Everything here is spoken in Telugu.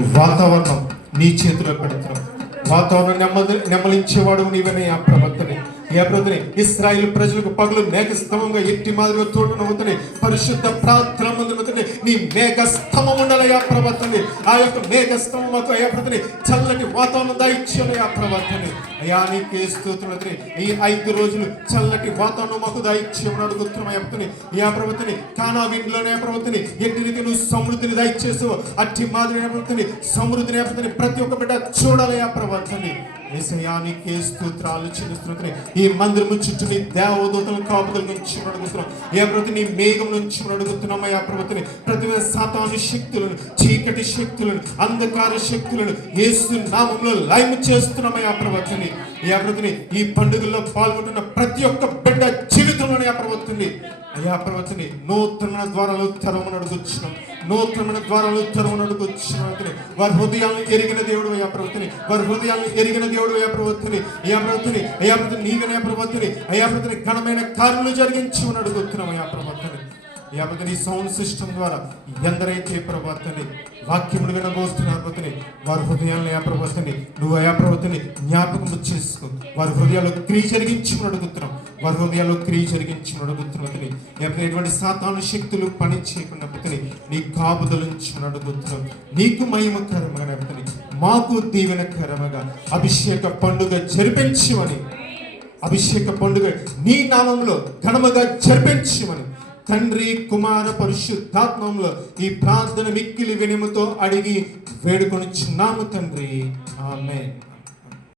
వాతావరణం నీ చేతిలో పెడతాం. వాతావరణం నెమ్మది నెమ్మలించేవాడు నీవనే ఆ ప్రవర్తనే ఏ ఇస్రాయిల్ ప్రజలకు పగులు మేఘ స్తంభంగా ఎట్టి మాదిరిగా తోడున అవుతుంది పరిశుద్ధ ప్రార్థన ముందు నీ మేఘ స్తంభం ఉండాలి ఆ ఆ యొక్క మేఘ స్తంభం అయ్యా ప్రవర్తనే చల్లటి వాతావరణం దాయిచ్చాను ఆ ప్రవర్తనే అయ్యా నీకే స్తోత్రులతని ఈ ఐదు రోజులు చల్లటి వాతావరణం మాకు దాయిచ్చేమని అడుగుతున్నాం అయ్యా ఈ ప్రవర్తని కానా విండ్లోనే ప్రవర్తని ఎట్టి రీతి నువ్వు సమృద్ధిని దాయిచ్చేస్తావు అట్టి మాదిరి ప్రవర్తని సమృద్ధిని ప్రవర్తని ప్రతి ఒక్క బిడ్డ చూడాలి ఆ ప్రవర్తని ఏసయానికి స్తోత్రాలు చిన్న స్తోత్రం ఈ మందిరము చుట్టూ నీ దేవదూతలను కాపుదలు నుంచి అడుగుతున్నాం. ఏ ప్రతి నీ మేఘం నుంచి అడుగుతున్నాం అయ్యా ప్రభుత్వని ప్రతి సాతాను శక్తులను చీకటి శక్తులను అంధకార శక్తులను యేసు నామంలో లైవ్ చేస్తున్నామయ్యా ప్రవర్తని ఈ ప్రతిని ఈ పండుగల్లో పాల్గొంటున్న ప్రతి ఒక్క బిడ్డ జీవితంలోనే అప్రవర్తుంది అయ్యా ప్రవచని నూతనమైన ద్వారాలు తెరవని అడుగుచున్నాం నూతనమైన ద్వారాలు తెరవని అడుగుచున్నాం వారి హృదయాలను ఎరిగిన దేవుడు అయ్యా ప్రవృత్తిని వారి హృదయాలను ఎరిగిన దేవుడు అయ్యా ప్రవృత్తిని అయ్యా ప్రవృత్తిని అయ్యా ప్రవృత్తిని నీవనే ప్రవృత్తిని అయ్యా ప్రవృత్తిని ఘనమైన కార్యలు జరిగించి అని అడుగుతున్నాం అయ్యా యాభై నీ ఈ సౌండ్ సిస్టమ్ ద్వారా ఎందరైతే ప్రవర్తని వాక్యములు వినబోస్తున్నారు ప్రభుత్వని వారి హృదయాలను అయా నువ్వు అయా జ్ఞాపకం చేసుకో. వారి హృదయాల్లో క్రియ జరిగించమని అడుగుతున్నాం. వారి హృదయాల్లో క్రియ జరిగించమని అడుగుతున్నదని ఎటువంటి సాతాను శక్తులు పని చేయకుండా నీ కాపుదల నుంచి అడుగుతున్నాం. నీకు మహిమకరమగా ప్రతిని మాకు దీవెనకరమగా అభిషేక పండుగ జరిపించమని అభిషేక పండుగ నీ నామంలో ఘనముగా జరిపించమని తండ్రి కుమార పరిశుద్ధాత్మంలో ఈ ప్రార్థన మిక్కిలి వినిముతో అడిగి వేడుకొని చిన్నాము తండ్రి. ఆమె